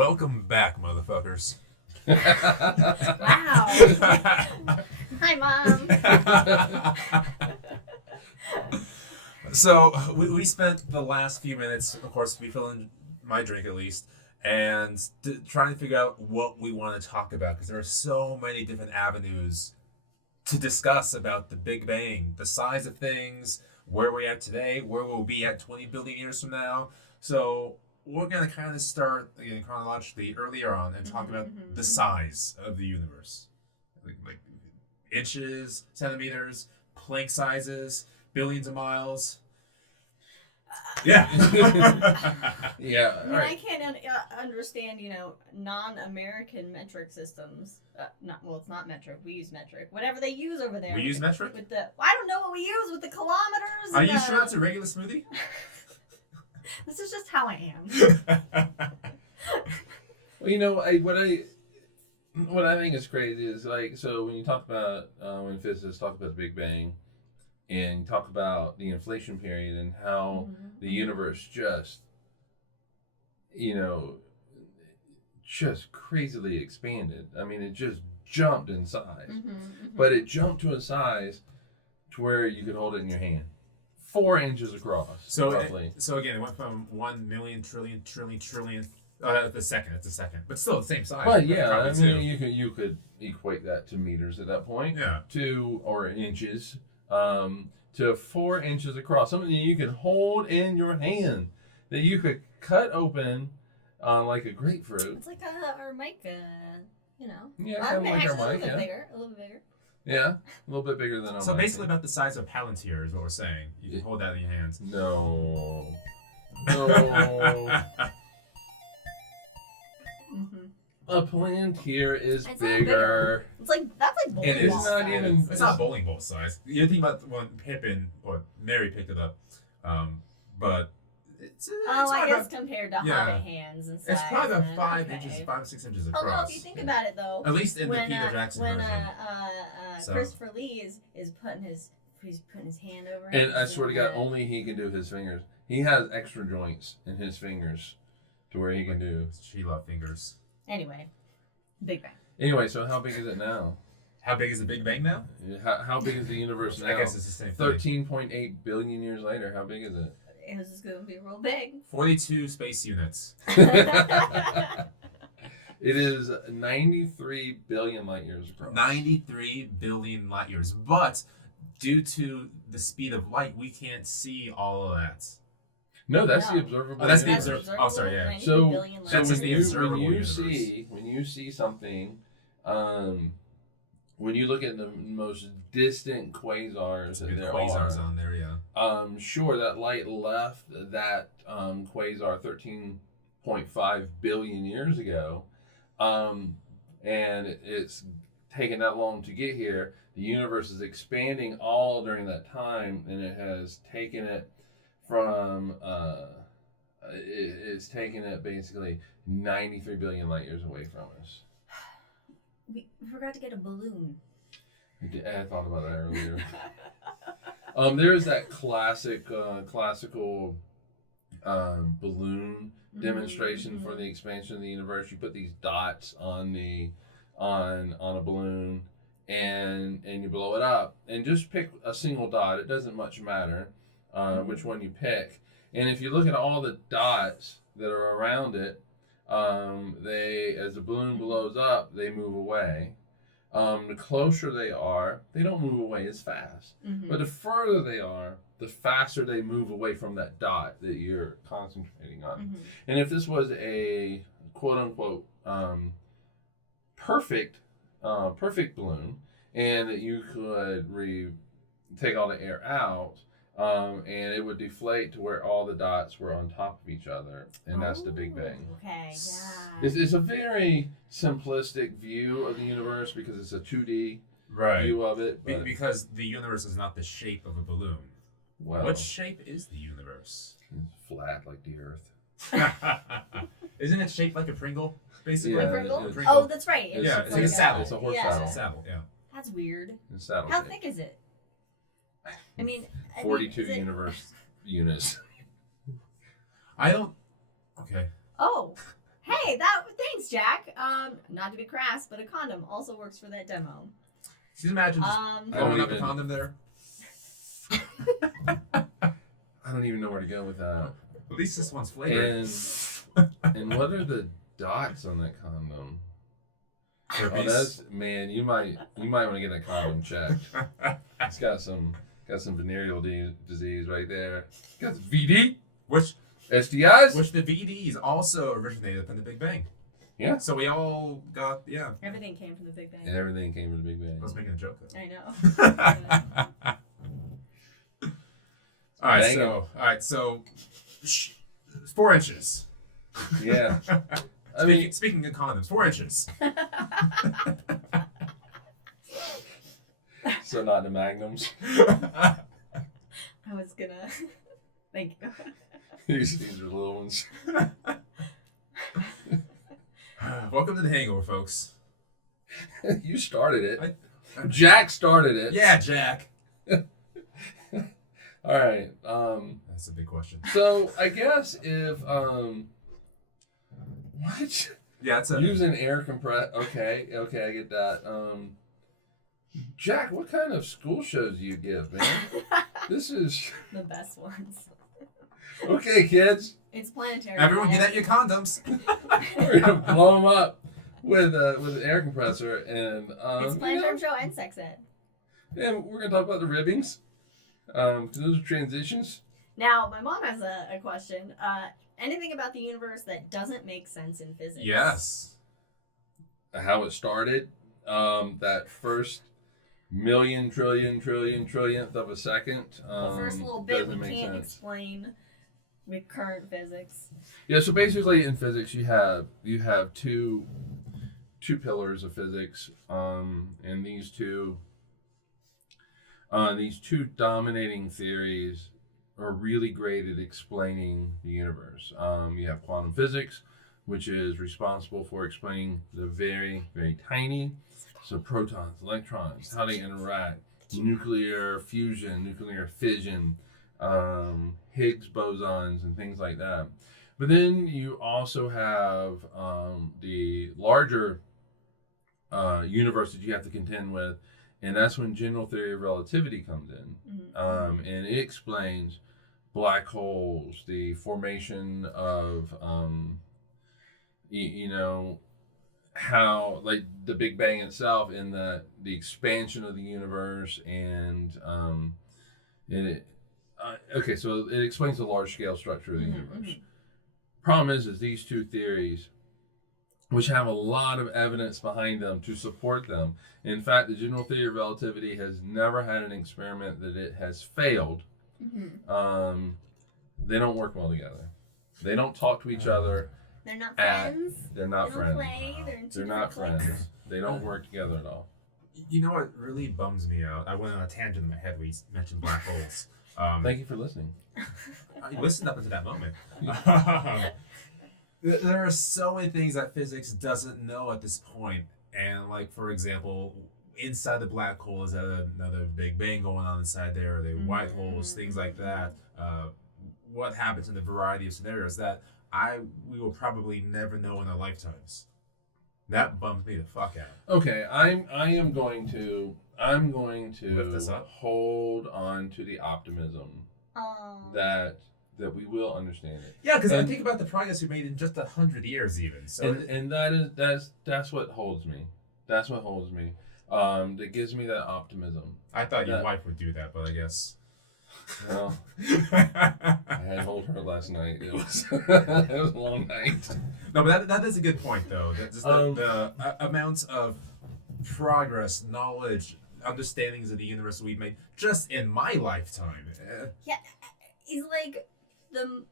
Welcome back, motherfuckers. Wow. Hi, Mom. So we spent the last few minutes, of course, refilling my drink at least, and trying to figure out what we want to talk about, because there are so many different avenues to discuss about the Big Bang, the size of things, where we're at today, where we'll be at 20 billion years from now. So we're going to kind of start again, chronologically earlier on and talk about the size of the universe. Like inches, centimeters, Planck sizes, billions of miles. Yeah. Yeah. I mean, I can't understand, non-American metric systems. It's not metric. We use metric. Whatever they use over there. We use metric? I don't know what we use with the kilometers. Are you sure that's a regular smoothie? This is just how I am. Well, what I think is crazy is so when you talk about when physicists talk about the Big Bang and talk about the inflation period and how the universe just crazily expanded. I mean, it just jumped in size, but it jumped to a size to where you could hold it in your hand. 4 inches across, roughly. So again, it went from 1 million trillion the second. It's a second, but still the same size. But yeah, I mean, you could equate that to meters at that point. Yeah. Or inches. To 4 inches across, something that you could hold in your hand, that you could cut open like a grapefruit. It's like our mic, Yeah, kind of like our mic, a little bit bigger. Yeah, a little bit bigger than our So mic. basically about the size of Palantir is what we're saying. You can hold that in your hands. No. A Palantir is bigger. It's that's like bowling It is ball not size. even. It's not bowling ball size. You're thinking about when Pippin or Mary picked it up, but it's I guess about, compared to Hobbit hands and size. it's probably about 5 okay. inches, 5 or 6 inches across. Although if you think about it though, at least in when, the Peter Jackson when version. Christopher Lee is putting his hand over And I swear to God, only he can do his fingers. He has extra joints in his fingers to where he can do. Sheila fingers. Anyway, Big Bang. Anyway, so how big is it now? How big is the Big Bang now? How big is the universe now? I guess it's the same thing. 13.8 billion years later. How big is it? It was just going to be real big. 42 space units. It is 93 billion light years across. 93 billion light years. But due to the speed of light, we can't see all of that. No, that's the observable. Oh, that's universe. the observable. Oh, sorry, yeah. So That's when the you observable universe. when you see something, when you look at the most distant quasars that there quasars are, on there, yeah. Sure, that light left that quasar 13.5 billion years ago, and it's taken that long to get here. The universe is expanding all during that time, and it has taken it from it's taken it basically 93 billion light years away from us. We forgot to get a balloon. I thought about that earlier. There's that classical balloon demonstration for the expansion of the universe. You put these dots on a balloon and you blow it up, and just pick a single dot. It doesn't much matter which one you pick. And if you look at all the dots that are around it, as the balloon blows up, they move away. The closer they are, they don't move away as fast. But the further they are, the faster they move away from that dot that you're concentrating on. And if this was a quote-unquote perfect balloon, and that you could take all the air out, and it would deflate to where all the dots were on top of each other, and that's the Big Bang. Okay, yeah. It's a very simplistic view of the universe because it's a 2D Right. view of it. But, Because the universe is not the shape of a balloon. well, What shape is the universe? it's flat like the Earth. Isn't it shaped like a Pringle, basically? Yeah, A Pringle? it's- Oh, that's right. Yeah, it's like a saddle. It's a horse Yeah. saddle. Saddle, yeah. That's weird. It's saddle How shape. thick is it? I mean, 42 is it... universe units. I don't... Okay. Oh, Hey, thanks, Jack. Not to be crass, but a condom also works for that demo. Just imagine just blowing up a condom there. I don't even know where to go with that. At least this one's flavored. And what are the dots on that condom? Herpes. Oh, that's man. You might want to get that condom checked. It's got some venereal disease right there. Got the VD, which STIs, which the VDs also originated from the Big Bang. Yeah. So we all got Everything came from the Big Bang. And everything came from the Big Bang. I was making a joke though. I know. All right. So 4 inches. Yeah. I mean, speaking of condoms, 4 inches. So not the magnums. I was gonna. Thank you. These are little ones. Welcome to the Hangover, folks. You started it. Jack started it. Yeah, Jack. All right. That's a big question. So I guess if what? Yeah, it's a using air compress. Okay, I get that. Jack, what kind of school shows do you give, man? This is the best ones. Okay, kids. It's planetary. Everyone, get out your condoms. We're gonna blow them up with an air compressor, and it's planetary show and sex ed. And we're gonna talk about the ribbings. Those are transitions. Now, my mom has a question. Anything about the universe that doesn't make sense in physics? Yes. How it started. That first million, trillion, trillionth of a second. The first little bit we can't explain with current physics. Yeah, so basically in physics you have two pillars of physics, and these two dominating theories are really great at explaining the universe. You have quantum physics, which is responsible for explaining the very, very tiny, so protons, electrons, how they interact, nuclear fusion, nuclear fission, Higgs bosons, and things like that. But then you also have the larger universe that you have to contend with, and that's when general theory of relativity comes in. Mm-hmm. And it explains black holes, the formation of, how, like, the Big Bang itself, and the expansion of the universe, and so it explains the large scale structure of the universe. Problem is these two theories, which have a lot of evidence behind them to support them. In fact, the general theory of relativity has never had an experiment that it has failed. They don't work well together. They don't talk to each other. They're not friends. They're not friends. Play. They're not friends. They don't work together at all. You know what really bums me out? I went on a tangent in my head when you mentioned black holes. Thank you for listening. I listened up until that moment. There are so many things that physics doesn't know at this point. And, like, for example, inside the black hole is another Big Bang going on inside there, or the white holes, things like that. What happens in a variety of scenarios that we will probably never know in our lifetimes. That bums me the fuck out. Okay, I am going to lift this up. Hold on to the optimism that we will understand it. Yeah, because I think about the progress we made in just 100 years, even. So, and that's what holds me. That's what holds me. That gives me that optimism. I thought your wife would do that, but I guess. Well, I had to hold her last night. It was a long night. No, but that is a good point, though. That just the amounts of progress, knowledge, understandings of the universe we've made just in my lifetime. Yeah, it's like the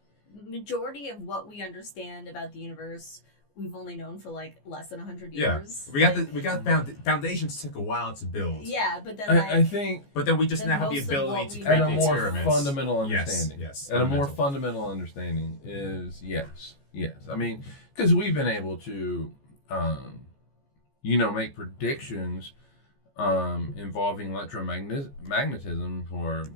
majority of what we understand about the universe we've only known for like less than 100 years. Yeah, we got foundations took a while to build. Yeah, but then I think, but then we just now have the ability to create create more experiments. fundamental understanding. Yes. And a more fundamental understanding is yes. I mean, because we've been able to, make predictions involving electromagnetism for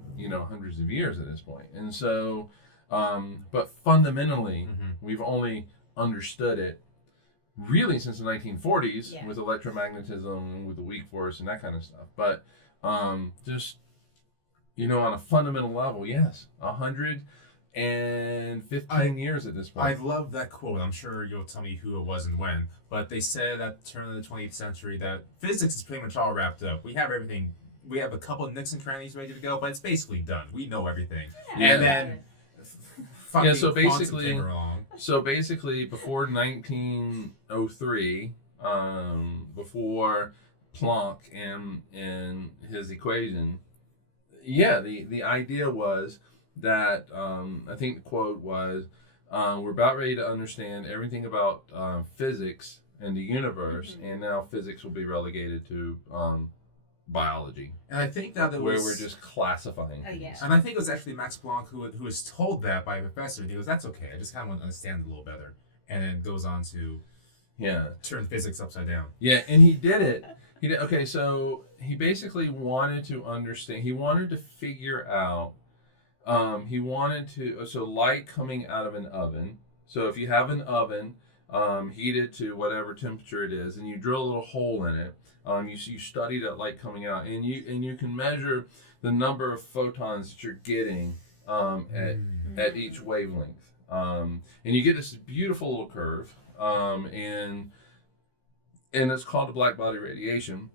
hundreds of years at this point, and so, but fundamentally, we've only understood it really since the 1940s Yeah. with electromagnetism, with the weak force and that kind of stuff. But just, on a fundamental level, yes, 115 years at this point. I love that quote. I'm sure you'll tell me who it was and when, but they said at the turn of the 20th century that physics is pretty much all wrapped up. We have everything. We have a couple of nooks and crannies ready to go, but it's basically done. We know everything. Yeah. And then, so quantum basically- came along. So basically, before 1903, before Planck and his equation, the idea was that I think the quote was, "We're about ready to understand everything about physics and the universe, and now physics will be relegated to biology, And I think that where we're just classifying Oh, things." yeah. And I think it was actually Max Planck who was told that by a professor. He goes, "That's okay. I just kind of want to understand it a little better," and then goes on to turn physics upside down. Yeah, and he did it. He did. Okay, so he basically wanted to understand. He wanted to figure out. So light coming out of an oven. So if you have an oven, heated to whatever temperature it is, and you drill a little hole in it, you study that light coming out, and you can measure the number of photons that you're getting at each wavelength, and you get this beautiful little curve, and it's called the black body radiation.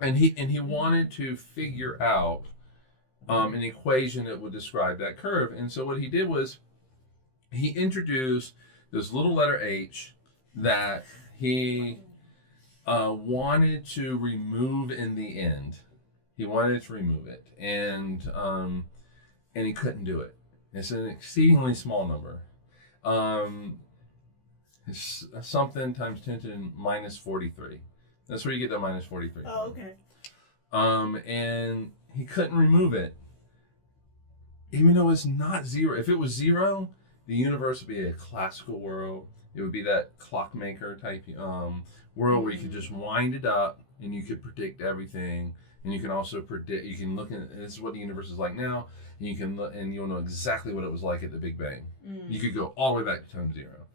And he wanted to figure out an equation that would describe that curve. And so what he did was he introduced this little letter H that he wanted to remove in the end. He wanted to remove it, and he couldn't do it. It's an exceedingly small number. It's something times 10 to the minus 43. That's where you get the minus 43. Oh, okay. And he couldn't remove it, even though it's not zero. If it was zero, the universe would be a classical world. It would be that clockmaker type world where you could just wind it up and you could predict everything. And you can also predict. You can look at this is what the universe is like now, and you can look, and you'll know exactly what it was like at the Big Bang. You could go all the way back to time zero,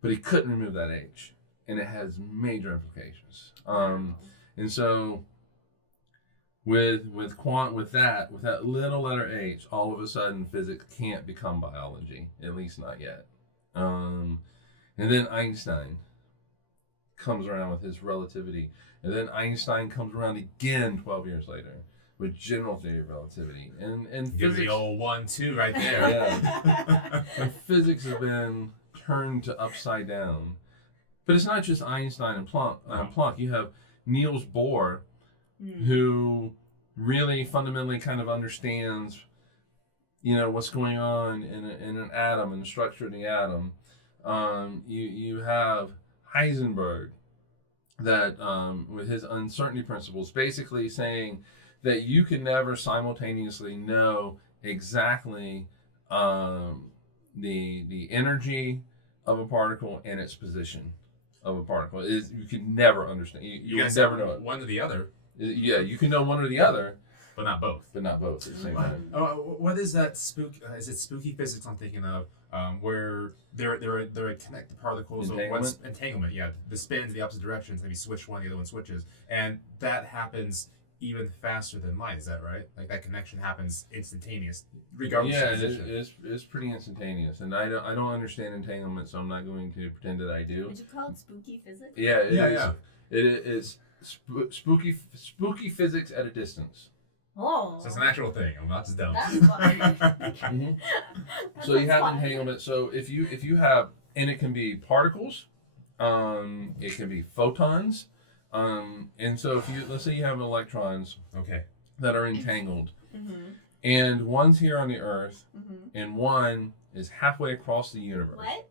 but he couldn't remove that H, and it has major implications. And so with that little letter H, all of a sudden physics can't become biology, at least not yet. And then Einstein comes around with his relativity, and then Einstein comes around again 12 years later with general theory of relativity, and Give physics. the old 1-2 right there. Yeah. And physics has been turned to upside down. But it's not just Einstein and Planck. You have Niels Bohr, who really fundamentally kind of understands, what's going on in an atom and the structure of the atom. You have Heisenberg, that with his uncertainty principles, basically saying that you can never simultaneously know exactly the energy of a particle and its position of a particle. You can never understand. You guys never know it. one or the other, Yeah, you can know one or the other, but not both. but not both at the same time. What is that is it spooky physics I'm thinking of? Where they're connect the particles. Entanglement? Entanglement, yeah. The spin to the opposite directions, maybe switch one, the other one switches, and that happens even faster than light. Is that right? Like that connection happens instantaneous, regardless Yeah, of position. it's pretty instantaneous, and I don't understand entanglement, so I'm not going to pretend that I do. Is it called spooky physics? Yeah, it is. Yeah. It is spooky physics at a distance. Oh. So it's an actual thing. I'm not just dumb. That's fun. Mhm. So you have entanglement. So if you have, and it can be particles, it can be photons, and so let's say you have electrons Okay. that are entangled, Mm-hmm. and one's here on the Earth, Mm-hmm. and one is halfway across the universe. What?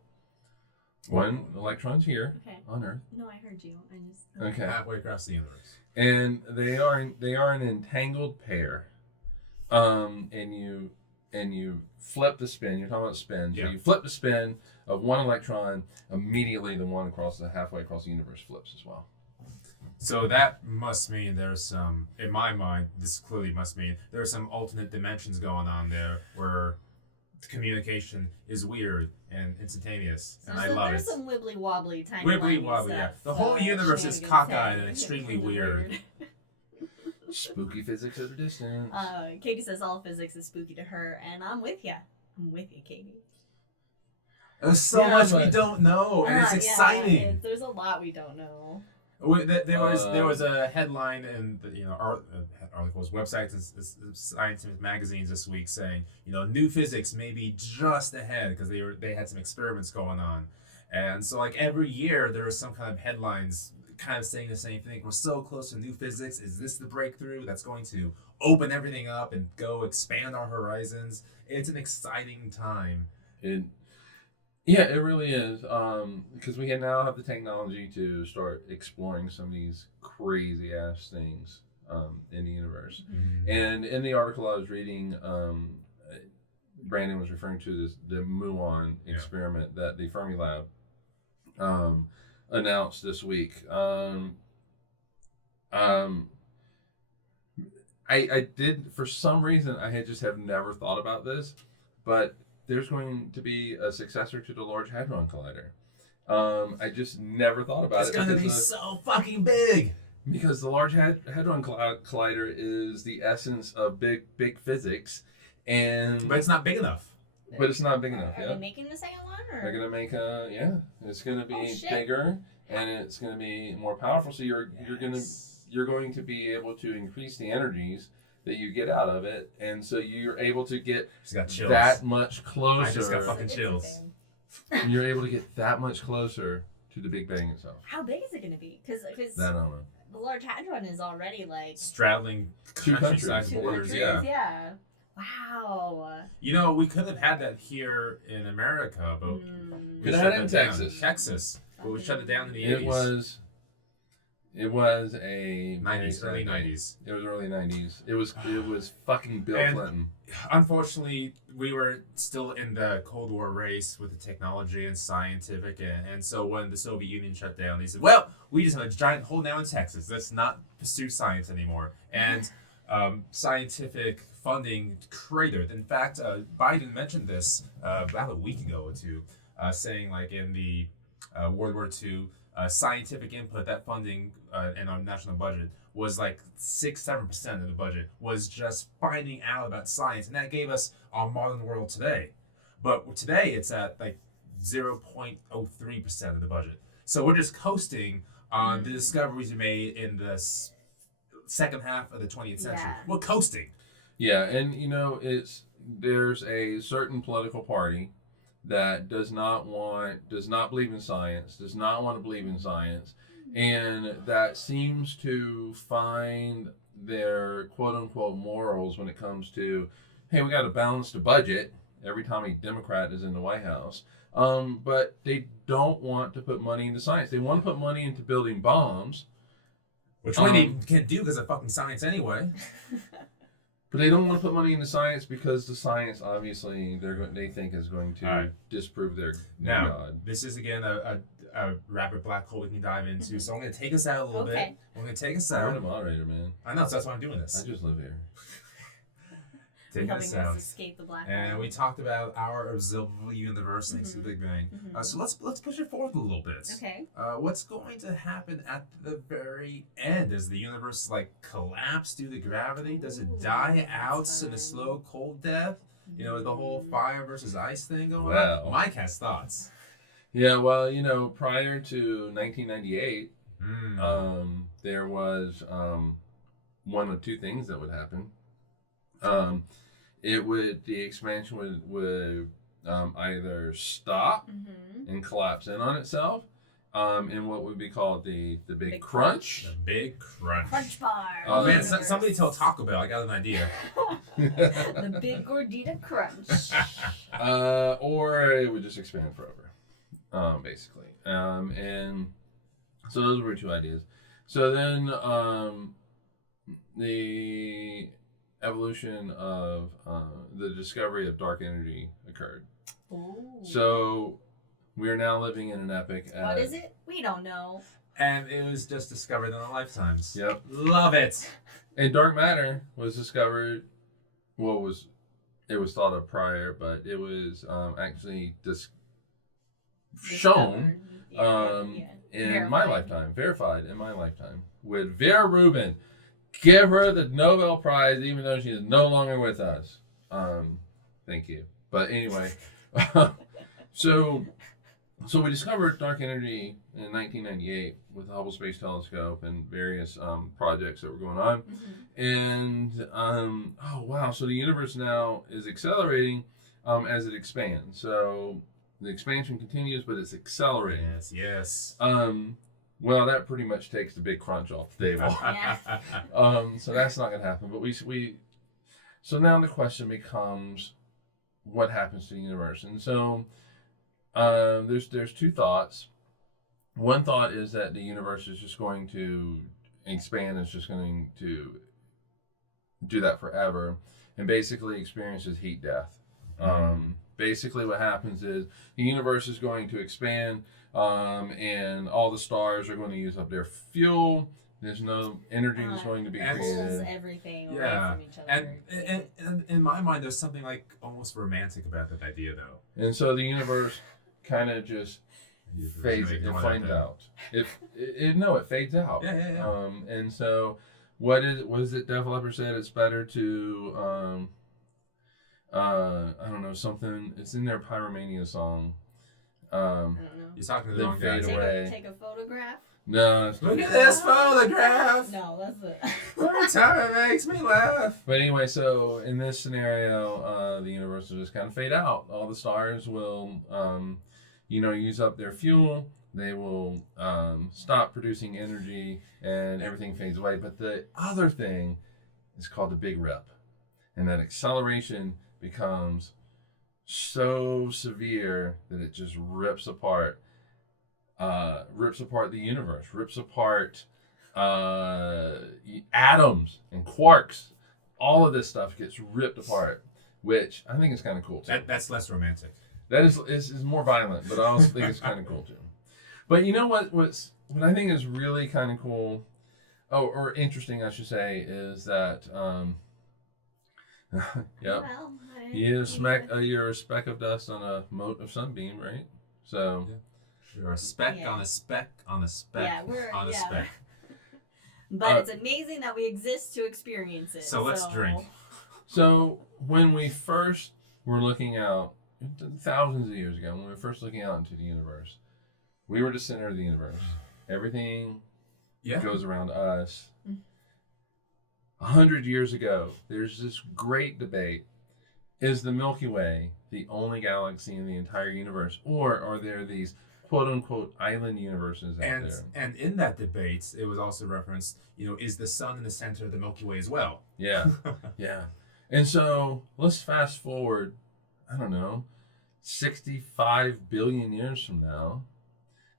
One electron's here Okay. on Earth. No, I heard you. I just. Okay. Halfway across the universe. And they are an entangled pair, and you flip the spin. You're talking about spin. Yeah. So you flip the spin of one electron. Immediately, the one halfway across the universe flips as well. So that must mean there's some, in my mind, this clearly must mean there are some alternate dimensions going on there where communication is weird and instantaneous, and I So love there's it. some wibbly wobbly tiny Wibbly whiny wobbly, yeah. stuff, The whole universe is shenanigans cockeyed and happening. extremely Kinda weird. Spooky physics at a distance. Katie says all physics is spooky to her, and I'm with ya. I'm with you, Katie. There's so much we don't know, and it's exciting. There's a lot we don't know. There was a headline in articles, websites, scientific magazines this week saying new physics may be just ahead because they had some experiments going on, and so like every year there was some kind of headlines kind of saying the same thing. We're so close to new physics. Is this the breakthrough that's going to open everything up and go expand our horizons? It's an exciting time. Yeah, it really is. Because we now have the technology to start exploring some of these crazy ass things in the universe. Mm-hmm. And in the article I was reading, Brandon was referring to the Muon experiment that the Fermilab announced this week. I did, for some reason, I have never thought about this, but there's going to be a successor to the Large Hadron Collider. I just never thought about it. It's going to be so fucking big. Because the Large Hadron Collider is the essence of big physics, but it's not big enough. But it's not big enough. Are they making the second one? Or? They're gonna make it's gonna be bigger and it's gonna be more powerful. So you're going to be able to increase the energies that you get out of it, and so you're able to get that much closer. I just got fucking chills. You're able to get that much closer to the Big Bang itself. How big is it going to be? Because I don't know. The Large Hadron is already like straddling two countries. borders. Yeah. Wow. We could have had that here in America, but we could shut have it in down. Texas. But we shut it down in the 80s. It was a 90s, early 90s. It was early 90s. It was fucking Bill Clinton. Unfortunately, we were still in the Cold War race with the technology and scientific, and so when the Soviet Union shut down, they said, "Well, we just have a giant hole now in Texas. Let's not pursue science anymore." And scientific funding cratered. In fact, Biden mentioned this about a week ago or two, saying like in the World War II. Scientific input, that funding in our national budget was like 6-7% of the budget was just finding out about science, and that gave us our modern world today. But today it's at like 0.03% of the budget. So we're just coasting on the discoveries we made in the second half of the 20th century. Yeah. We're coasting. Yeah, and there's a certain political party that does not believe in science, does not want to believe in science, and that seems to find their quote-unquote morals when it comes to, hey, we got to balance the budget every time a Democrat is in the White House, but they don't want to put money into science. They want to put money into building bombs. Which we can't do because of fucking science anyway. But they don't want to put money into science because the science, obviously, they think is going to disprove their God. This is again a rapid black hole we can dive into. So I'm going to take us out a little bit. I'm going to take us out. I'm the moderator, man. I know, so that's why I'm doing this. I just live here. Taking us out. Escape the black and hole. we talked about our observable universe thanks to the Big Bang. So let's push it forward a little bit. Okay. What's going to happen at the very end? Does the universe collapse due to gravity? Does it die out in a slow cold death? The whole fire versus ice thing going on? Mike has thoughts. Yeah, well, prior to 1998, there was one of two things that would happen. The expansion would either stop and collapse in on itself, in what would be called the big crunch. The big crunch. Crunch bar. Oh man, somebody tell Taco Bell. I got an idea. The big gordita crunch. Or it would just expand forever, basically. And so those were two ideas. So then the evolution of the discovery of dark energy occurred. Ooh. So we are now living in an epic. What is it? We don't know. And it was just discovered in our lifetimes. Yep. Love it. And dark matter was discovered, it was thought of prior, but it was actually shown in my lifetime, verified in my lifetime, with Vera Rubin. Give her the Nobel Prize, even though she is no longer with us. Thank you. But anyway, so we discovered dark energy in 1998 with the Hubble Space Telescope and various projects that were going on. And oh wow, so the universe now is accelerating as it expands. So the expansion continues, but it's accelerating. Yes. Well, that pretty much takes the big crunch off the table. So that's not going to happen. But so now the question becomes, what happens to the universe? And so there's two thoughts. One thought is that the universe is just going to expand. It's just going to do that forever, and basically experiences heat death. Basically, what happens is the universe is going to expand. And all the stars are going to use up their fuel. There's no energy that's going to be created. Pulls everything away from each other. And in my mind, there's something like almost romantic about that idea, though. And so the universe kind of just fades. It flames out. It fades out. Yeah. And so what is it? Developer said it's better to I don't know, something. It's in their Pyromania song. I don't know. You're talking to the wrong guy. Take a photograph? No. Look at this photograph. No, that's it. Every time it makes me laugh. But anyway, so in this scenario, the universe will just kind of fade out. All the stars will, use up their fuel. They will stop producing energy, and everything fades away. But the other thing is called the Big Rip, and that acceleration becomes so severe that it just rips apart the universe, rips apart atoms and quarks. All of this stuff gets ripped apart, which I think is kind of cool too. That's less romantic. That is more violent, but I also think it's kind of cool too. But you know what I think is really kind of cool, or interesting, I should say, is that yep. Well, You're a speck of dust on a mote of sunbeam, right? So you're a speck on a speck on a speck on a speck. But it's amazing that we exist to experience it. So let's drink. So when we first were looking out, thousands of years ago, when we were first looking out into the universe, we were the center of the universe. Everything goes around us. 100 years ago, there's this great debate. Is the Milky Way the only galaxy in the entire universe? Or are there these quote-unquote island universes out there? And in that debate, it was also referenced, is the sun in the center of the Milky Way as well? Yeah. And so let's fast forward, I don't know, 65 billion years from now.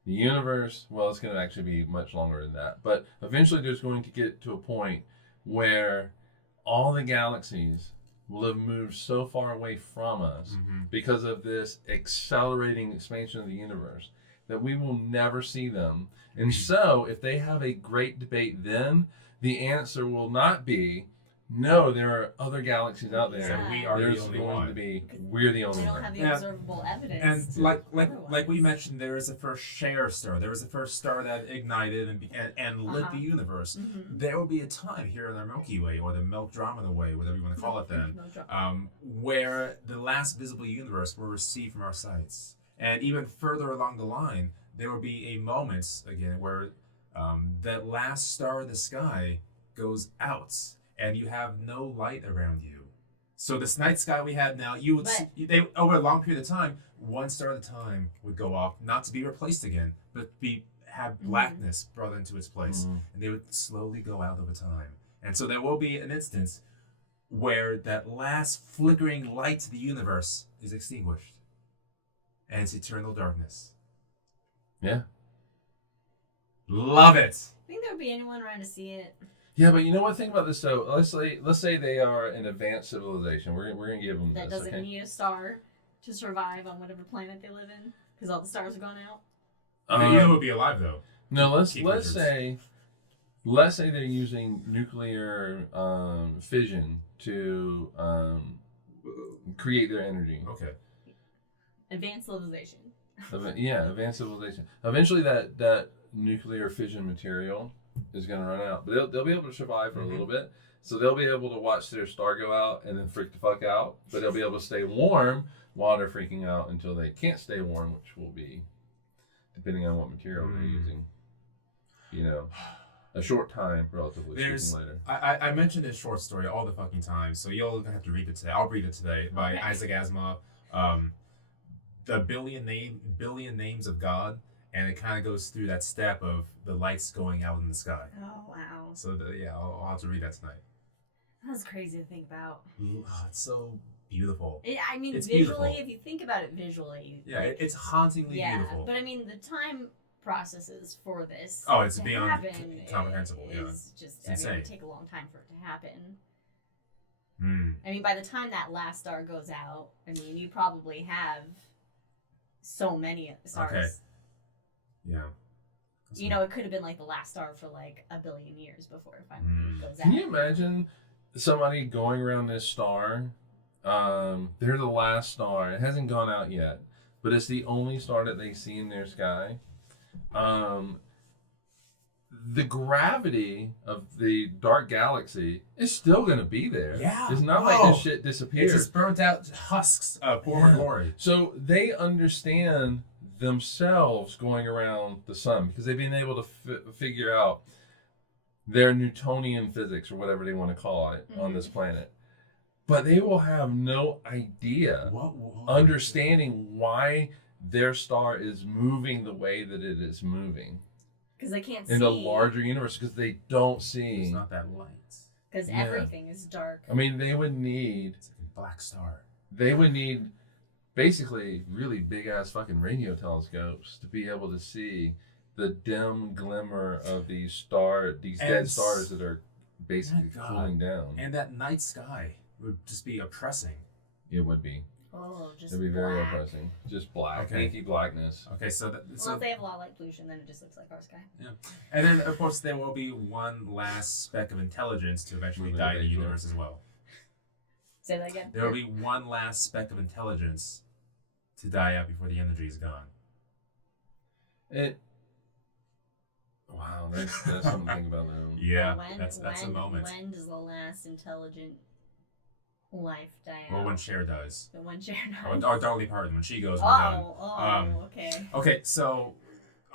The universe, well, it's going to actually be much longer than that. But eventually there's going to get to a point where all the galaxies will have moved so far away from us because of this accelerating expansion of the universe that we will never see them. And so if they have a great debate then, the answer will not be, no, there are other galaxies out there. So we are the only one. We're the only we don't one. have the observable evidence. And like we mentioned, there is a first share star. There was the first star that ignited and lit the universe. There will be a time here in our Milky Way, or the Milkdromeda Way, whatever you want to call it then, where the last visible universe will recede from our sights. And even further along the line, there will be a moment, again, where that last star in the sky goes out, and you have no light around you. So this night sky we have now, they over a long period of time, one star at a time would go off, not to be replaced again, but have blackness brought into its place, and they would slowly go out over time. And so there will be an instance where that last flickering light to the universe is extinguished, and it's eternal darkness. Yeah. Love it. Think there would be anyone around to see it? Yeah, but you know what? Think about this though. Let's say they are an advanced civilization. We're gonna give them that this. Doesn't need a star to survive on whatever planet they live in because all the stars have gone out. You would be alive though. No, let's say they're using nuclear fission to create their energy. Okay. Advanced civilization. Advanced civilization. Eventually, that nuclear fission material is going to run out, but they'll be able to survive for a little bit. So they'll be able to watch their star go out and then freak the fuck out, but they'll be able to stay warm while they're freaking out until they can't stay warm, which will be, depending on what material they're using, a short time, relatively speaking, later. I mentioned this short story all the fucking time, so you'll have to read it today. I'll read it today by Isaac Asimov. The billion names of God, and it kind of goes through that step of the lights going out in the sky. Oh wow! So I'll have to read that tonight. That's crazy to think about. It's so beautiful. I mean, it's visually, beautiful. if you think about it visually, it's hauntingly beautiful. But I mean, the time processes for this. Oh, it's to beyond happen comprehensible. Is just it's insane. It would take a long time for it to happen. Mm. I mean, by the time that last star goes out, I mean, you probably have so many stars. Okay. Yeah. It could have been like the last star for like 1 billion years before it finally goes out. Can you imagine somebody going around this star? They're the last star. It hasn't gone out yet, but it's the only star that they see in their sky. The gravity of the dark galaxy is still going to be there. Yeah. It's not like this shit disappears. It's just burnt out husks of former glory. So they understand themselves going around the sun because they've been able to figure out their Newtonian physics or whatever they want to call it on this planet. But they will have no idea, understanding why their star is moving the way that it is moving. Because they can't see. In a larger universe, because they don't see. It's not that light. Because everything is dark. I mean, they would need... It's like a black star. They would need basically really big-ass fucking radio telescopes to be able to see the dim glimmer of these dead stars that are basically cooling down. And that night sky would just be oppressing. It would be. Oh, just It'd be black. very oppressing. Just black. Okay. Inky blackness. Okay, so if they have a lot of light pollution, then it just looks like our sky. Yeah. And then, of course, there will be one last speck of intelligence to eventually die in the universe as well. Say that again. There will be one last speck of intelligence to die out before the energy is gone. Wow, that's something to think about now. Yeah, that's a moment. When does the last intelligent life die out? Or when Cher dies. When Cher dies. Or Dolly Parton, when she goes, we're done. Okay. Okay, so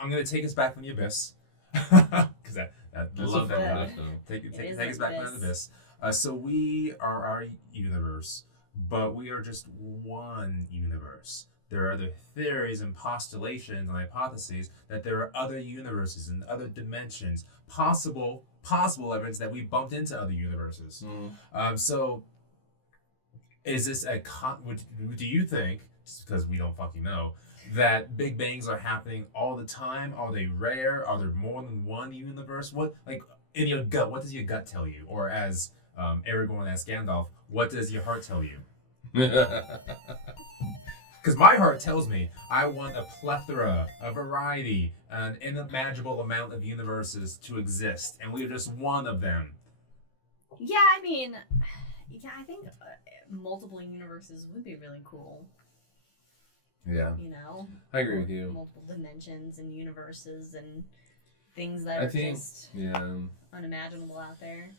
I'm going to take us back from the abyss. Because I love that. Take us back from the abyss. So we are our universe, but we are just one universe. There are other theories and postulations and hypotheses that there are other universes and other dimensions, possible evidence that we bumped into other universes. So is this do you think, just because we don't fucking know, that Big Bangs are happening all the time? Are they rare? Are there more than one universe? What, like, in your gut, what does your gut tell you? Or as Aragorn asked Gandalf, what does your heart tell you? Because my heart tells me I want a plethora, a variety, an unimaginable amount of universes to exist, and we are just one of them. Yeah, I mean, I think multiple universes would be really cool. Yeah. I agree with you. Multiple dimensions and universes and things that are just unimaginable out there.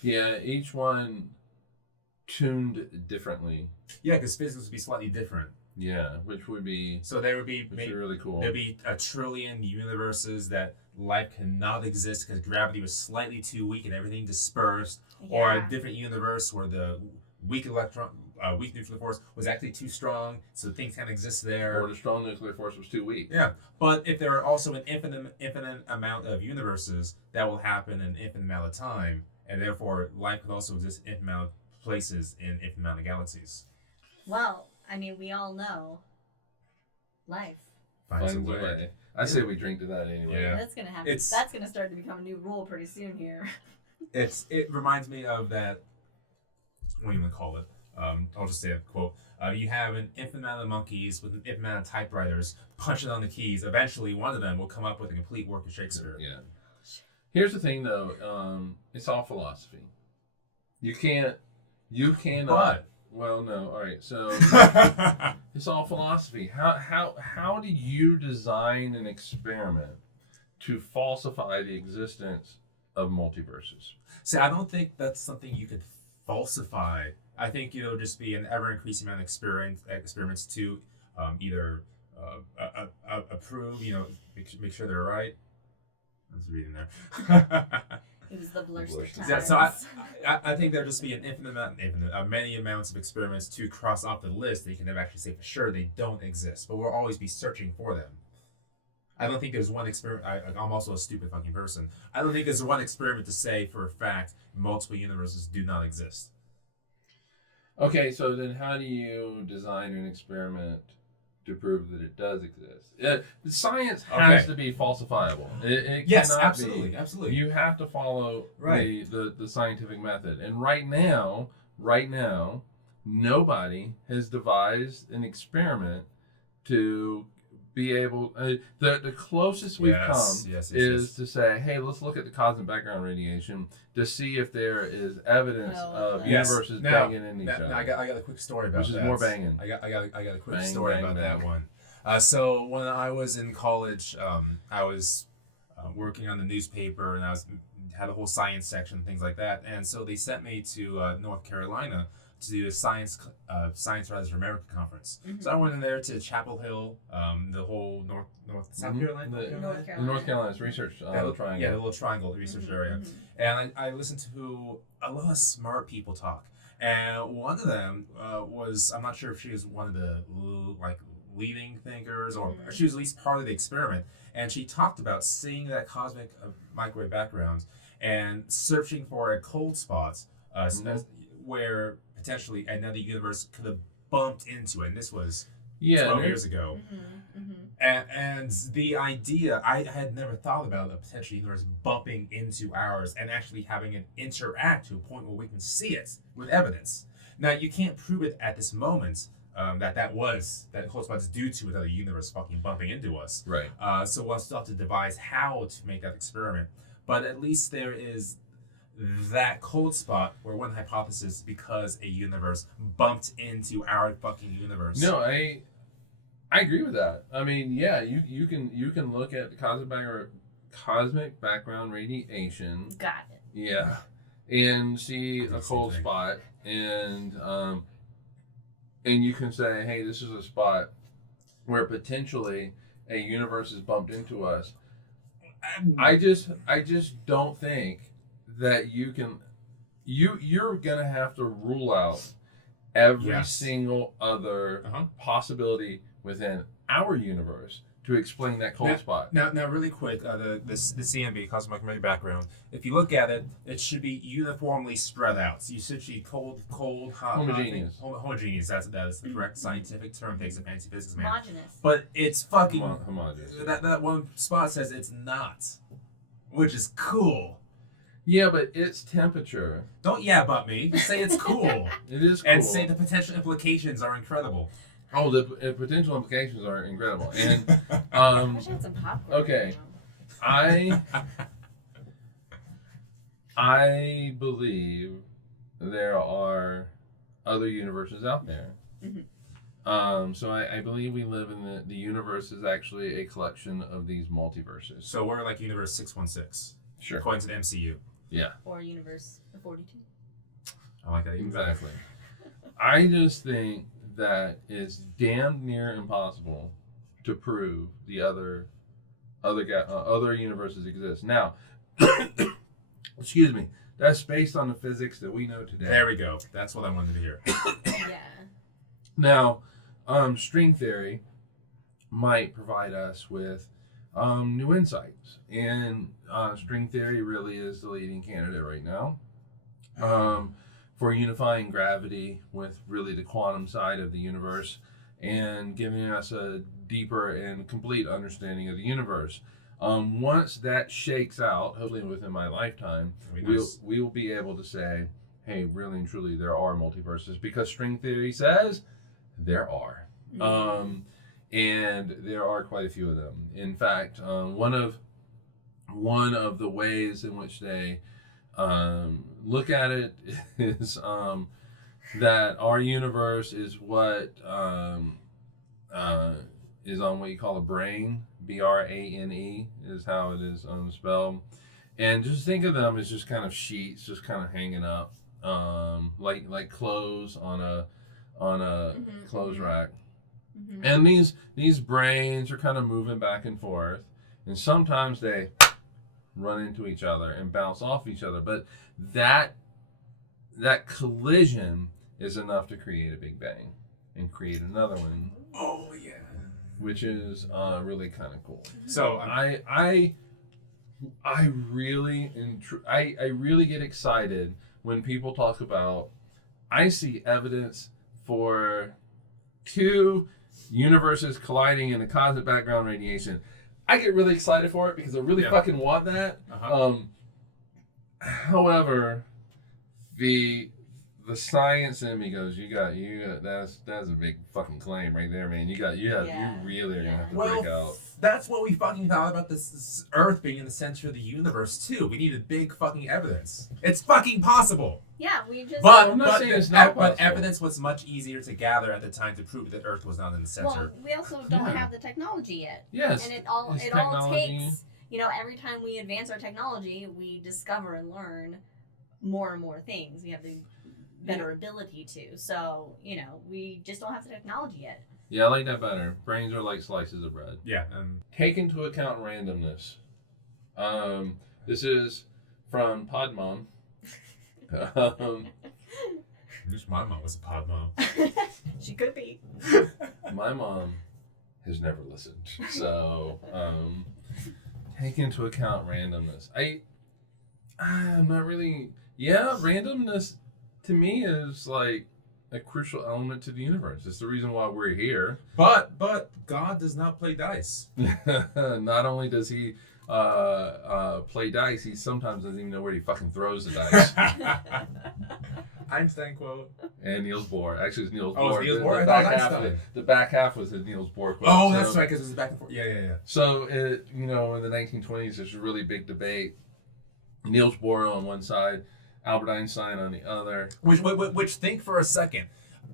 Yeah, each one tuned differently. Yeah, because physics would be slightly different. Yeah, which would be... So there would be... really cool. There'd be 1 trillion universes that life cannot exist because gravity was slightly too weak and everything dispersed. Yeah. Or a different universe where the weak nuclear force was actually too strong, so things can't exist there. Or the strong nuclear force was too weak. Yeah, but if there are also an infinite amount of universes, that will happen in an infinite amount of time, and therefore life could also exist in infinite amount of places in infinite amount of galaxies. Well, I mean, we all know life finds a way. I say we drink to that anyway. Yeah. That's gonna happen. That's gonna start to become a new rule pretty soon here. It reminds me of that. What do you want to call it? I'll just say a quote. You have an infinite amount of monkeys with an infinite amount of typewriters punching on the keys. Eventually, one of them will come up with a complete work of Shakespeare. Yeah. Here's the thing, though. It's all philosophy. You cannot. Well, no. All right. So it's all philosophy. How do you design an experiment to falsify the existence of multiverses? See, I don't think that's something you could falsify. I think it'll just be an ever-increasing amount of experiments to either approve, make sure they're right. I was reading there. It was the blur times. Yeah, so I think there'll just be an many amounts of experiments to cross off the list that you can never actually say for sure they don't exist, but we'll always be searching for them. I don't think there's one experiment. I'm also a stupid fucking person. I don't think there's one experiment to say for a fact multiple universes do not exist. Okay, so then how do you design an experiment to prove that it does exist? Science has to be falsifiable. It Yes, cannot absolutely, be. absolutely. You have to follow the scientific method. And right now, nobody has devised an experiment to be able. The closest we've come is to say, hey, let's look at the cosmic background radiation to see if there is evidence of universes banging in each other. I got a quick story about that. Which is more banging. I got a quick story about that one. So when I was in college, I was working on the newspaper, and I had a whole science section, things like that. And so they sent me to North Carolina to do a Science Rise for America conference. Mm-hmm. So I went in there to Chapel Hill, the whole South Carolina? North Carolina's research triangle. Yeah, the little triangle, the research area. And I listened to a lot of smart people talk. And one of them was, I'm not sure if she was one of the leading thinkers, or she was at least part of the experiment. And she talked about seeing that cosmic microwave background and searching for a cold spot where potentially another universe could have bumped into it. And this was 12 years ago. And the idea, I had never thought about a potential universe bumping into ours and actually having it interact to a point where we can see it with evidence. Now, you can't prove it at this moment that cold spot's due to another universe fucking bumping into us. Right. So we'll still have to devise how to make that experiment. But at least there is that cold spot where one hypothesis, because a universe bumped into our fucking universe. No, I agree with that. I mean, yeah, you can look at the cosmic background radiation. Got it. Yeah, and see a cold spot, and you can say, hey, this is a spot where potentially a universe is bumped into us. I just don't think that you're gonna have to rule out every single other possibility within our universe to explain that cold spot. Now, really quick, the CMB, cosmic microwave background. If you look at it, it should be uniformly spread out. So you should see cold, hot, homogeneous. Homogeneous. That is the correct scientific term. Takes a fancy physics man. Homogeneous. But it's fucking homogeneous. That one spot says it's not, which is cool. Yeah, but its temperature. Don't but me. Say it's cool. It is cool. And say the potential implications are incredible. Oh, the potential implications are incredible. And I wish I had some popcorn. Okay, I believe there are other universes out there. So I believe we live in the universe is actually a collection of these multiverses. So we're like Universe 616. Sure. According to the MCU. Yeah. Or Universe 42. I like that. Exactly. I just think that it's damn near impossible to prove the other universes exist. Now, excuse me, that's based on the physics that we know today. There we go. That's what I wanted to hear. Yeah. Now, string theory might provide us with new insights, and string theory really is the leading candidate right now for unifying gravity with really the quantum side of the universe and giving us a deeper and complete understanding of the universe. Once that shakes out, hopefully within my lifetime, we will be able to say, hey, really and truly, there are multiverses, because string theory says there are. And there are quite a few of them. In fact, one of the ways in which they look at it is that our universe is what is on what you call a brane. BRANE is how it is spelled. And just think of them as just kind of sheets, just kind of hanging up, like clothes on a clothes rack. And these brains are kind of moving back and forth, and sometimes they run into each other and bounce off each other. But that collision is enough to create a Big Bang and create another one. Oh yeah. Which is really kind of cool. So I really I really get excited when people talk about, I see evidence for two universes colliding in the cosmic background radiation. I get really excited for it because I really fucking want that. However, the science in me goes, you got that's a big fucking claim right there, man. You really are gonna have to break out. That's what we fucking thought about this Earth being in the center of the universe too. We needed big fucking evidence. It's fucking possible. Yeah, we just. But I'm not saying it's not possible. Evidence was much easier to gather at the time to prove that Earth was not in the center. Well, we also don't have the technology yet. Yes. And it all takes, every time we advance our technology, we discover and learn more and more things. We have the better ability to. So, we just don't have the technology yet. Yeah, I like that better. Brains are like slices of bread. Yeah. Take into account randomness. This is from Podmom. Wish my mom was a pod mom. She could be. My mom has never listened. So, take into account randomness. I'm not really... Yeah, randomness to me is like a crucial element to the universe. It's the reason why we're here. But God does not play dice. Not only does he play dice, he sometimes doesn't even know where he fucking throws the dice. Einstein quote. And Niels Bohr. Actually, it's Niels Oh, Bohr. it's Niels Bohr? The back half was a Niels Bohr quote. Oh, that's right, because it was back and forth. Yeah. So, in the 1920s, there's a really big debate. Niels Bohr on one side, Albert Einstein on the other. Which think for a second.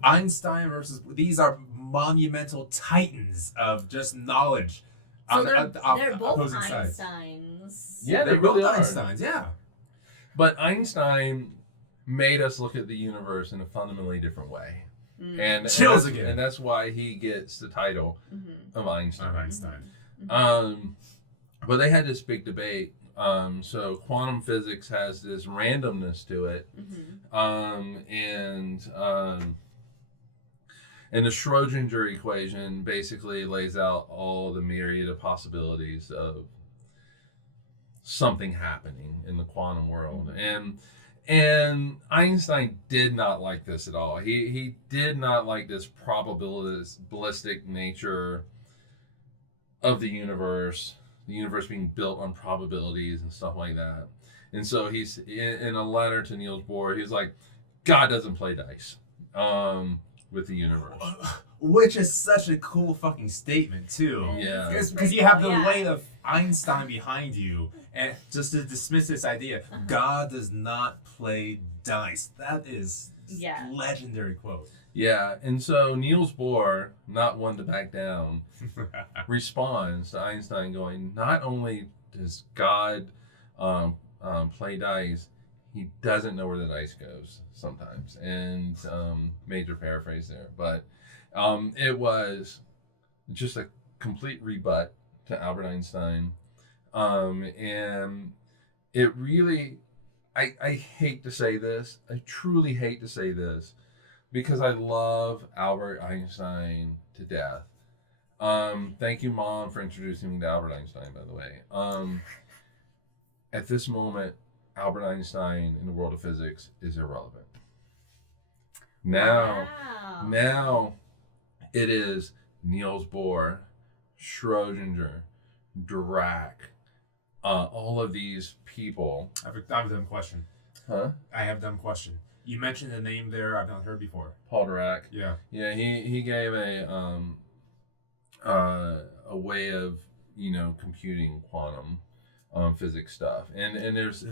Einstein versus... These are monumental titans of just knowledge. So they're both Einsteins. Sides. Yeah, they really are. Einsteins, yeah. But Einstein made us look at the universe in a fundamentally different way. And that's why he gets the title of Einstein. But they had this big debate. So quantum physics has this randomness to it. And the Schrodinger equation basically lays out all the myriad of possibilities of something happening in the quantum world. And Einstein did not like this at all. He did not like this probabilistic nature of the universe being built on probabilities and stuff like that. And so he's in a letter to Niels Bohr, he's like, God doesn't play dice with the universe. Which is such a cool fucking statement too. Yeah. Because you have the weight of Einstein behind you, and just to dismiss this idea, God does not play dice. That is legendary quote. Yeah, and so Niels Bohr, not one to back down, responds to Einstein going, not only does God play dice, he doesn't know where the dice goes sometimes. And major paraphrase there. But it was just a complete rebut to Albert Einstein. And it really, I hate to say this, I truly hate to say this, because I love Albert Einstein to death. Thank you, Mom, for introducing me to Albert Einstein, by the way. At this moment, Albert Einstein in the world of physics is irrelevant. Now it is Niels Bohr, Schrodinger, Dirac, all of these people. I have a dumb question. Huh? I have a dumb question. You mentioned a name there I've not heard before. Paul Dirac. Yeah. Yeah, he gave a way of computing quantum physics stuff, and there's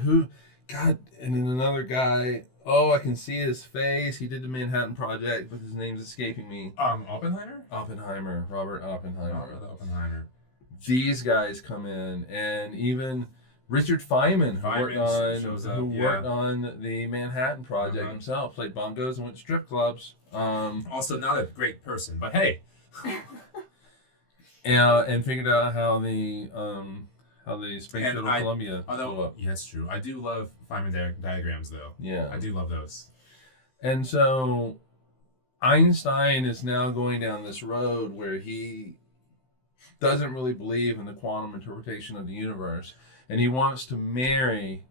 God, and then another guy. Oh, I can see his face. He did the Manhattan Project, but his name's escaping me. Oppenheimer. Robert Oppenheimer. Robert Oppenheimer. These guys come in, and even Richard Feynman, who worked on the Manhattan Project himself, played bongos and went to strip clubs. Also, not a great person, but hey. And figured out how the Space Shuttle Columbia blew up. Yeah, that's true. I do love Feynman diagrams, though. Yeah. I do love those. And so Einstein is now going down this road where he doesn't really believe in the quantum interpretation of the universe. And he wants to marry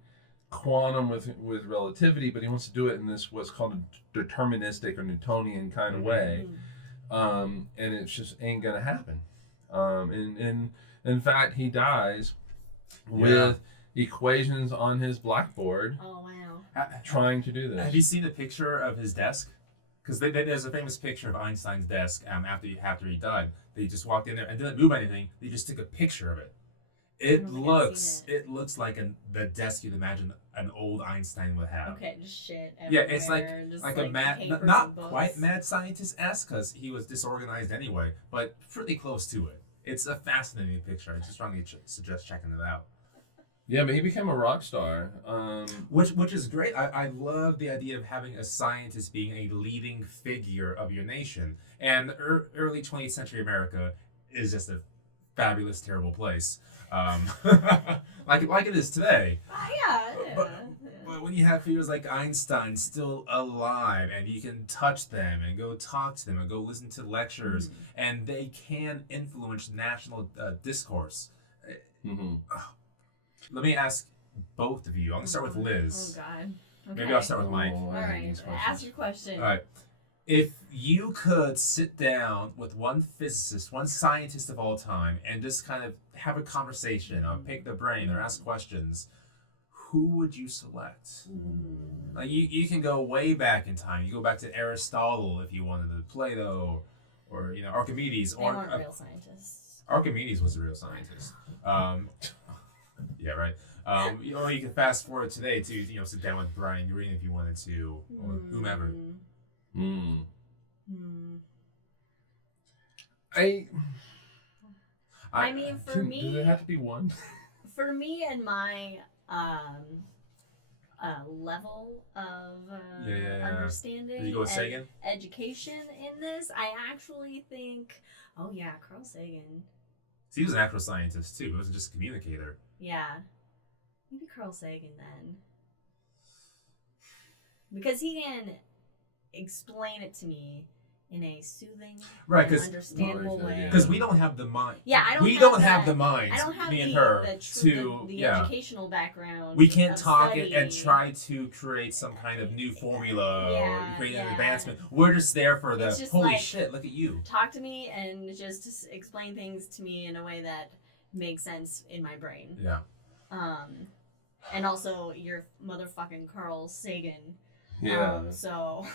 quantum with relativity, but he wants to do it in this what's called a deterministic or Newtonian kind of way. And it just ain't going to happen. And in fact, he dies with equations on his blackboard. Oh, wow. Trying to do this. Have you seen the picture of his desk? Because there's a famous picture of Einstein's desk after he died. They just walked in there and didn't move anything. They just took a picture of it. It looks like the desk you'd imagine an old Einstein would have. Okay, just shit everywhere. Yeah, it's like a mad, not quite mad scientist-esque because he was disorganized anyway, but pretty close to it. It's a fascinating picture. I just strongly suggest checking it out. Yeah, but he became a rock star. Which is great. I love the idea of having a scientist being a leading figure of your nation. And early 20th century America is just a fabulous, terrible place. Like it is today. But when you have figures like Einstein still alive and you can touch them and go talk to them and go listen to lectures and they can influence national discourse. Let me ask both of you. I'm going to start with Liz. Oh, God. Okay. Maybe I'll start with Mike. All right. Ask your question. All right. If you could sit down with one physicist, one scientist of all time, and just kind of have a conversation or pick their brain or ask questions, who would you select? Like you can go way back in time. You go back to Aristotle if you wanted to, Plato, or Archimedes. They weren't real scientists. Archimedes was a real scientist. Yeah, right. Or you can fast forward today to sit down with Brian Greene if you wanted to, or whomever. I mean, for me, does it have to be one? For me and my level of understanding Did you go with Sagan? Education in this, I actually think, Carl Sagan. He was an actual scientist too. He wasn't just a communicator. Yeah. Maybe Carl Sagan then. Because he can explain it to me in a soothing, understandable way. Because we don't have the mind. Yeah, we don't have the mind. I don't have me and the her the educational background. We can't talk it and try to create some kind of new formula or create an advancement. We're just there for the holy shit. Look at you. Talk to me and just explain things to me in a way that makes sense in my brain. Yeah. And also your motherfucking Carl Sagan. Yeah. So.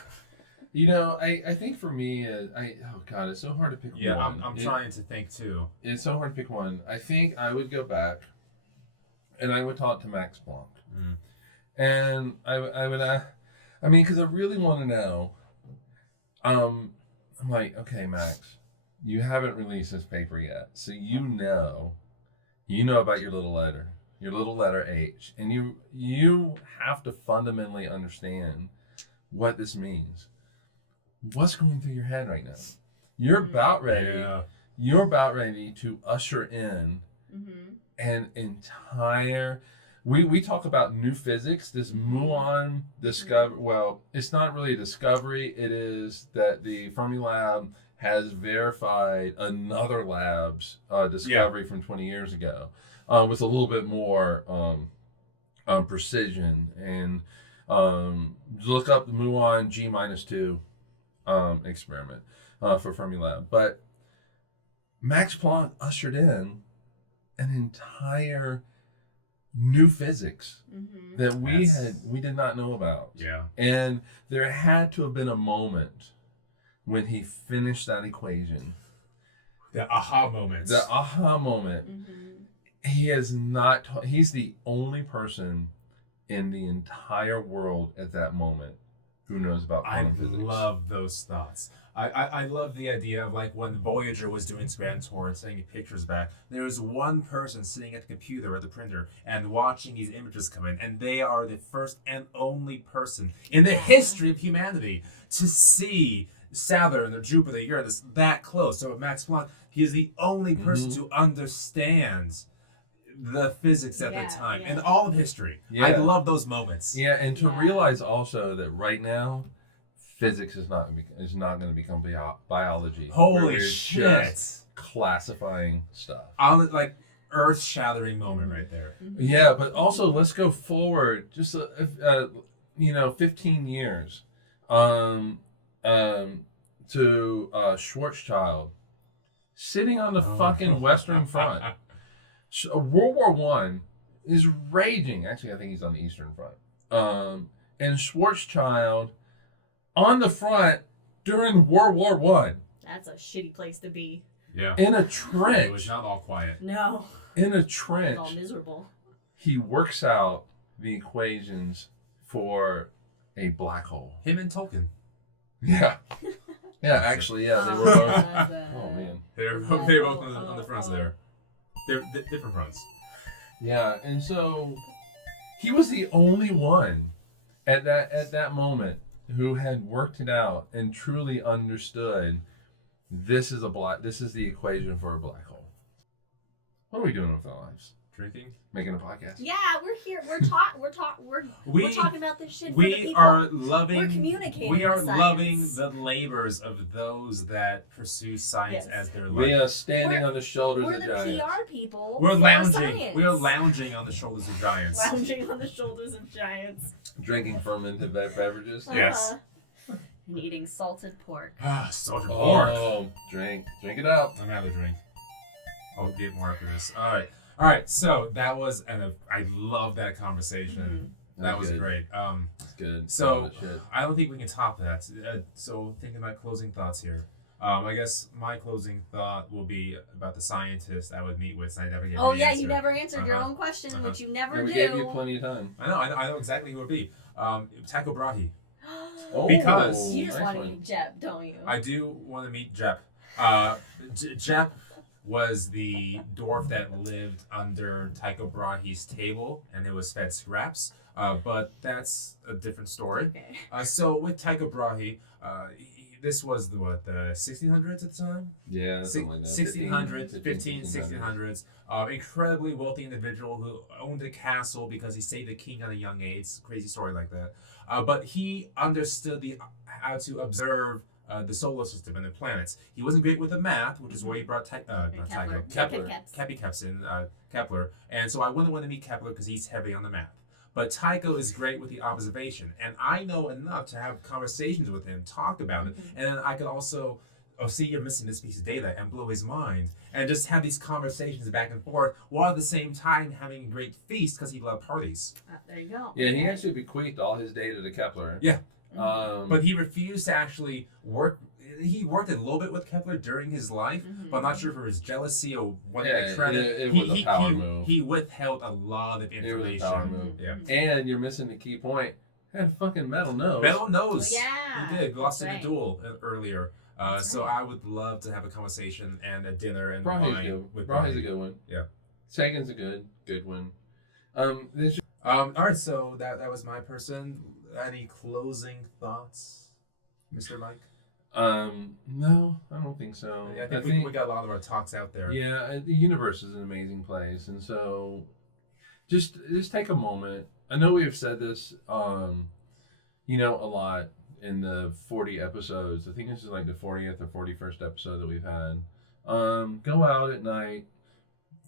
I think for me, it's so hard to pick one. Yeah, I'm trying to think too. It's so hard to pick one. I think I would go back, and I would talk to Max Planck, and I would, because I really want to know. I'm like, okay, Max, you haven't released this paper yet, so you know about your little letter H, and you have to fundamentally understand what this means. What's going through your head right now? You're about ready. Yeah. You're about ready to usher in an entire. We talk about new physics. This muon discovery. Well, it's not really a discovery. It is that the Fermilab has verified another lab's discovery from 20 years ago, with a little bit more precision. And look up the muon G-2. Experiment for Fermilab, but Max Planck ushered in an entire new physics that we did not know about. Yeah, and there had to have been a moment when he finished that equation. The aha moment. He has not. He's the only person in the entire world at that moment who knows about I quantum physics. love those thoughts. I love the idea of like when Voyager was doing its grand tour and sending pictures back, there was one person sitting at the computer or the printer and watching these images come in, and they are the first and only person in the history of humanity to see Saturn or Jupiter, Uranus that close. So with Max Planck, he is the only person to understand the physics at that time in all of history. Yeah. I love those moments. Yeah, and to realize also that right now, physics is not going to become biology. Holy We're shit! just classifying stuff. Like earth-shattering moment right there. Yeah, but also let's go forward just 15 years to Schwarzschild sitting on the fucking Western Front. World War One is raging. Actually, I think he's on the Eastern Front. And Schwarzschild on the front during World War One. That's a shitty place to be. Yeah. In a trench. It was not all quiet. No. In a It's trench. all miserable. He works out the equations for a black hole. Him and Tolkien. Yeah. Yeah, actually, yeah, they were both. Oh, man. They're both on the fronts there. They're different fronts. Yeah, and so he was the only one at that moment who had worked it out and truly understood this is the equation for a black hole. What are we doing with our lives? Drinking? Making a podcast? Yeah, we're here. We're talking about this shit for the We people. are loving. We're communicating. We are with science. loving the labors of those that pursue science as their life. We are standing on the shoulders We're of the giants. PR people. We're for lounging. science. We are lounging on the shoulders of giants. Lounging on the shoulders of giants. Drinking fermented beverages. Yes. And eating salted pork. Salted pork. Oh, drink it up. I'm out of drink. I'll get more after this. All right. So that was, and I love that conversation. That was good. great. It's good. So Shit. I don't think we can top that. So thinking about closing thoughts here. I guess my closing thought will be about the scientist I would meet with. I never get. Oh the yeah, answer. you never answered your own question, which you never And we do. gave you plenty of time. I know exactly who it would be. Tycho Brahe. Oh, Because- You just nice want to one. meet Jeb, don't you? I do want to meet Jep. Jep was the dwarf that lived under Tycho Brahe's table, and it was fed scraps. But that's a different story. Okay. So with Tycho Brahe, this was the 1600s at the time? Yeah, something like that. 1600s, 1600s. 1600s. Incredibly wealthy individual who owned a castle because he saved the king at a young age. Crazy story like that. But he understood how to observe the solar system and the planets. He wasn't great with the math, which is where he brought Kepler. And so I wouldn't want to meet Kepler because he's heavy on the math. But Tycho is great with the observation, and I know enough to have conversations with him, talk about it, and then I could also, see you're missing this piece of data, and blow his mind, and just have these conversations back and forth, while at the same time having a great feast because he loved parties. There you go. Yeah, he actually bequeathed all his data to Kepler. Yeah. But But he refused to actually work. He worked a little bit with Kepler during his life, but I'm not sure if it was jealousy or wanting to credit. it was a power move. He withheld a lot of It was a information. power move. Yeah. And you're missing the key point. He had a fucking metal nose. Metal nose. Oh, yeah. He did. Lost in That's a duel earlier. That's So right. I would love to have a conversation and a dinner and Brahe's wine good. with Brahe's Brahe. a good one. Yeah. Sagan's a good one. There's All right. So that was my person. Any closing thoughts, Mr. Mike? no, I don't think so. I think we got a lot of our talks out there. Yeah, the universe is an amazing place, and so just take a moment. I know we have said this, a lot in the 40 episodes. I think this is like the 40th or 41st episode that we've had. Go out at night,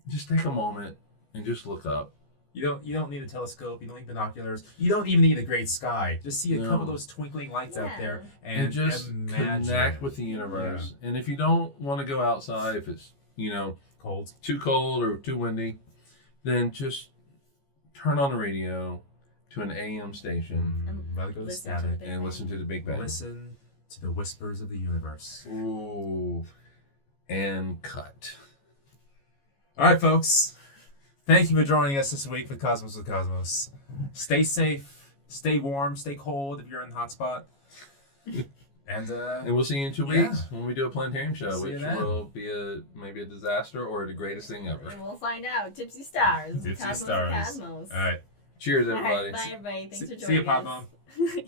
just take a moment and just look up. You don't need a telescope. You don't need binoculars. You don't even need a great sky. Just see a couple of those twinkling lights out there And just imagine connect with the universe. Yeah. And if you don't want to go outside, if it's cold, too cold or too windy, then just turn on the radio to an AM station and listen to the Big Bang. Listen to the whispers of the universe. Ooh, and cut. All right, folks. Thank you for joining us this week for Cosmos with Cosmos. Stay safe, stay warm, stay cold if you're in the hot spot. And we'll see you in 2 weeks when we do a planetarium show, See you which then. will be maybe a disaster or the greatest thing ever. And we'll find out. Tipsy Stars. Tipsy Cosmos Stars. Cosmos. All right. Cheers, All everybody. right, bye, everybody. Thanks for joining See you, Pop us. Mom.